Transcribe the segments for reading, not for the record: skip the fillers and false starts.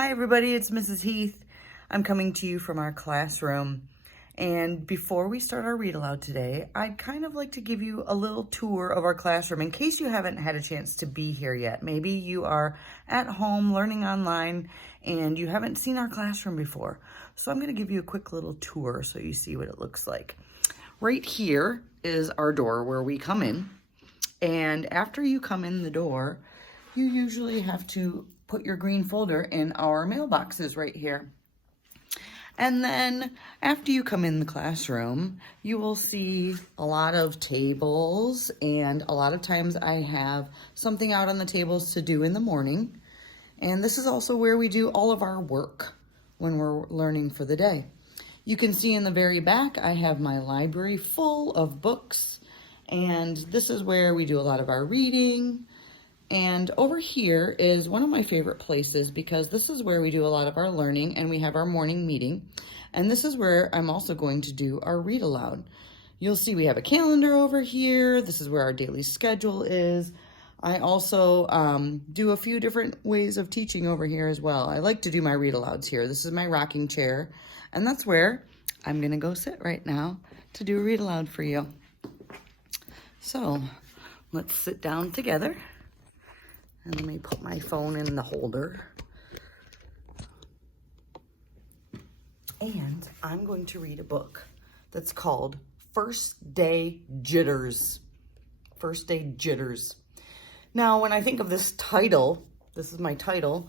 Hi everybody, it's Mrs. Heath. I'm coming to you from our classroom. And before we start our read aloud today, I'd kind of like to give you a little tour of our classroom in case you haven't had a chance to be here yet. Maybe you are at home learning online and you haven't seen our classroom before. So I'm going to give you a quick little tour so you see what it looks like. Right here is our door where we come in. And after you come in the door, you usually have to put your green folder in our mailboxes right here. And then after you come in the classroom, you will see a lot of tables, and a lot of times I have something out on the tables to do in the morning. And this is also where we do all of our work when we're learning for the day. You can see in the very back, I have my library full of books, and this is where we do a lot of our reading. And over here is one of my favorite places because this is where we do a lot of our learning and we have our morning meeting. And this is where I'm also going to do our read aloud. You'll see we have a calendar over here. This is where our daily schedule is. I also do a few different ways of teaching over here as well. I like to do my read alouds here. This is my rocking chair, and that's where I'm gonna go sit right now to do a read aloud for you. So let's sit down together. And let me put my phone in the holder. And I'm going to read a book that's called First Day Jitters. First Day Jitters. Now, when I think of this title, this is my title,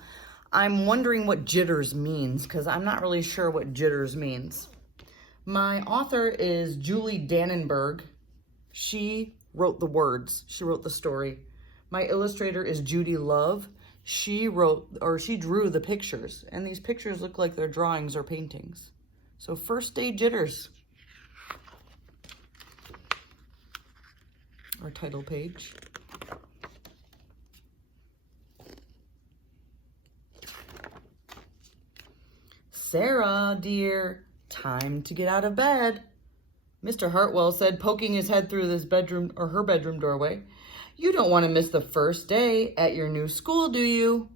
I'm wondering what jitters means because I'm not really sure what jitters means. My author is Julie Dannenberg. She wrote the words. She wrote the story. My illustrator is Judy Love. She drew the pictures, and these pictures look like they're drawings or paintings. So First Day Jitters. Our title page. Sarah, dear, time to get out of bed. Mr. Hartwell said, poking his head through this bedroom or her bedroom doorway. You don't want to miss the first day at your new school, do you?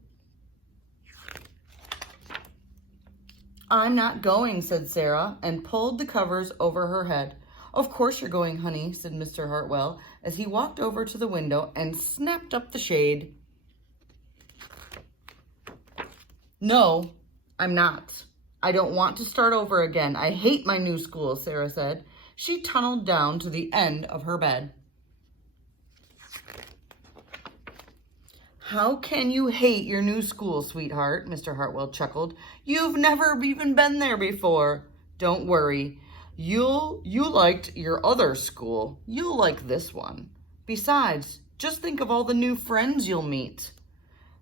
I'm not going, said Sarah, and pulled the covers over her head. Of course you're going, honey, said Mr. Hartwell, as he walked over to the window and snapped up the shade. No, I'm not. I don't want to start over again. I hate my new school, Sarah said. She tunneled down to the end of her bed. How can you hate your new school, sweetheart? Mr. Hartwell chuckled. You've never even been there before. Don't worry. You liked your other school. You'll like this one. Besides, just think of all the new friends you'll meet.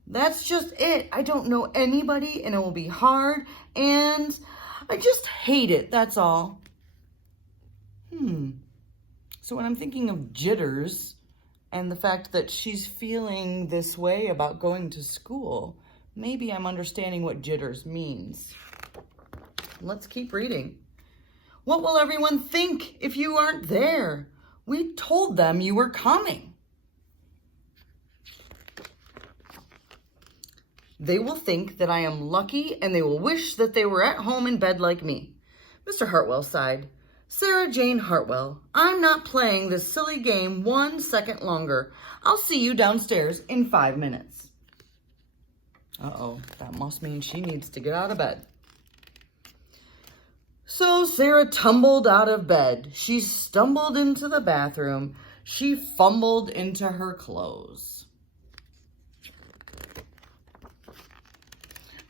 That's just it. I don't know anybody and it will be hard and I just hate it. That's all. So when I'm thinking of jitters, and the fact that she's feeling this way about going to school, maybe I'm understanding what jitters means. Let's keep reading. What will everyone think if you aren't there? We told them you were coming. They will think that I am lucky and they will wish that they were at home in bed like me. Mr. Hartwell sighed. Sarah Jane Hartwell, I'm not playing this silly game 1 second longer. I'll see you downstairs in 5 minutes. Uh-oh, that must mean she needs to get out of bed. So Sarah tumbled out of bed. She stumbled into the bathroom. She fumbled into her clothes.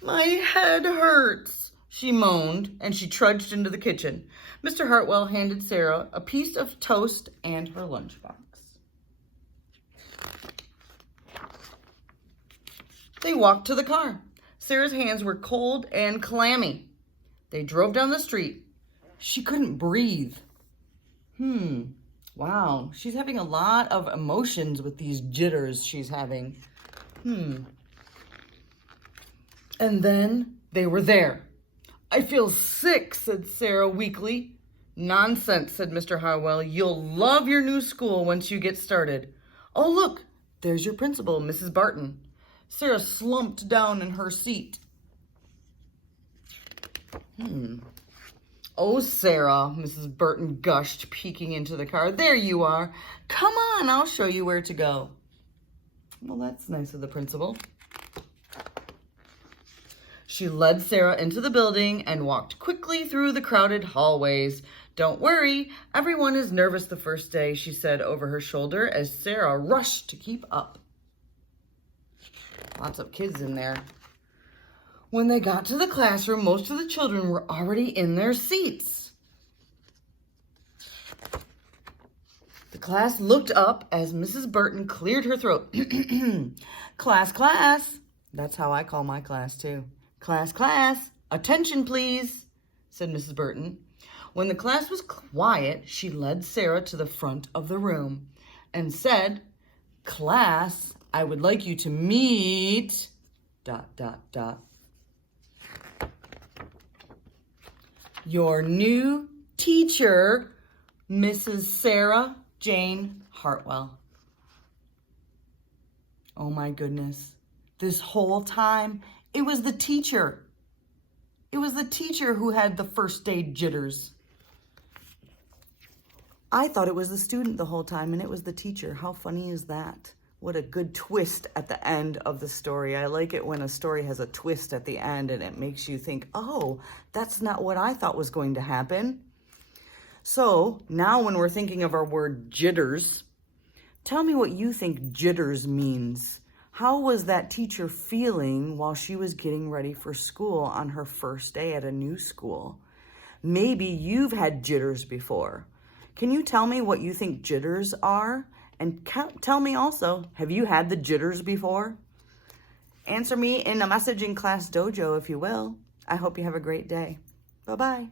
My head hurts, she moaned, and she trudged into the kitchen. Mr. Hartwell handed Sarah a piece of toast and her lunchbox. They walked to the car. Sarah's hands were cold and clammy. They drove down the street. She couldn't breathe. Wow, she's having a lot of emotions with these jitters she's having. And then they were there. I feel sick, said Sarah weakly. Nonsense, said Mr. Hartwell. You'll love your new school once you get started. Oh, look, there's your principal, Mrs. Barton. Sarah slumped down in her seat. Oh, Sarah, Mrs. Burton gushed, peeking into the car. There you are. Come on, I'll show you where to go. Well, that's nice of the principal. She led Sarah into the building and walked quickly through the crowded hallways. Don't worry, everyone is nervous the first day, she said over her shoulder as Sarah rushed to keep up. Lots of kids in there. When they got to the classroom, most of the children were already in their seats. The class looked up as Mrs. Burton cleared her throat. Class, class. That's how I call my class too. Class, class. Attention, please, said Mrs. Burton. When the class was quiet, she led Sarah to the front of the room and said, Class, I would like you to meet... ... Your new teacher, Mrs. Sarah Jane Hartwell. Oh my goodness. This whole time, it was the teacher. It was the teacher who had the first day jitters. I thought it was the student the whole time, and it was the teacher. How funny is that? What a good twist at the end of the story. I like it when a story has a twist at the end and it makes you think, oh, that's not what I thought was going to happen. So now when we're thinking of our word jitters, tell me what you think jitters means. How was that teacher feeling while she was getting ready for school on her first day at a new school? Maybe you've had jitters before. Can you tell me what you think jitters are? And tell me also, have you had the jitters before? Answer me in a message in Class Dojo if you will. I hope you have a great day. Bye-bye.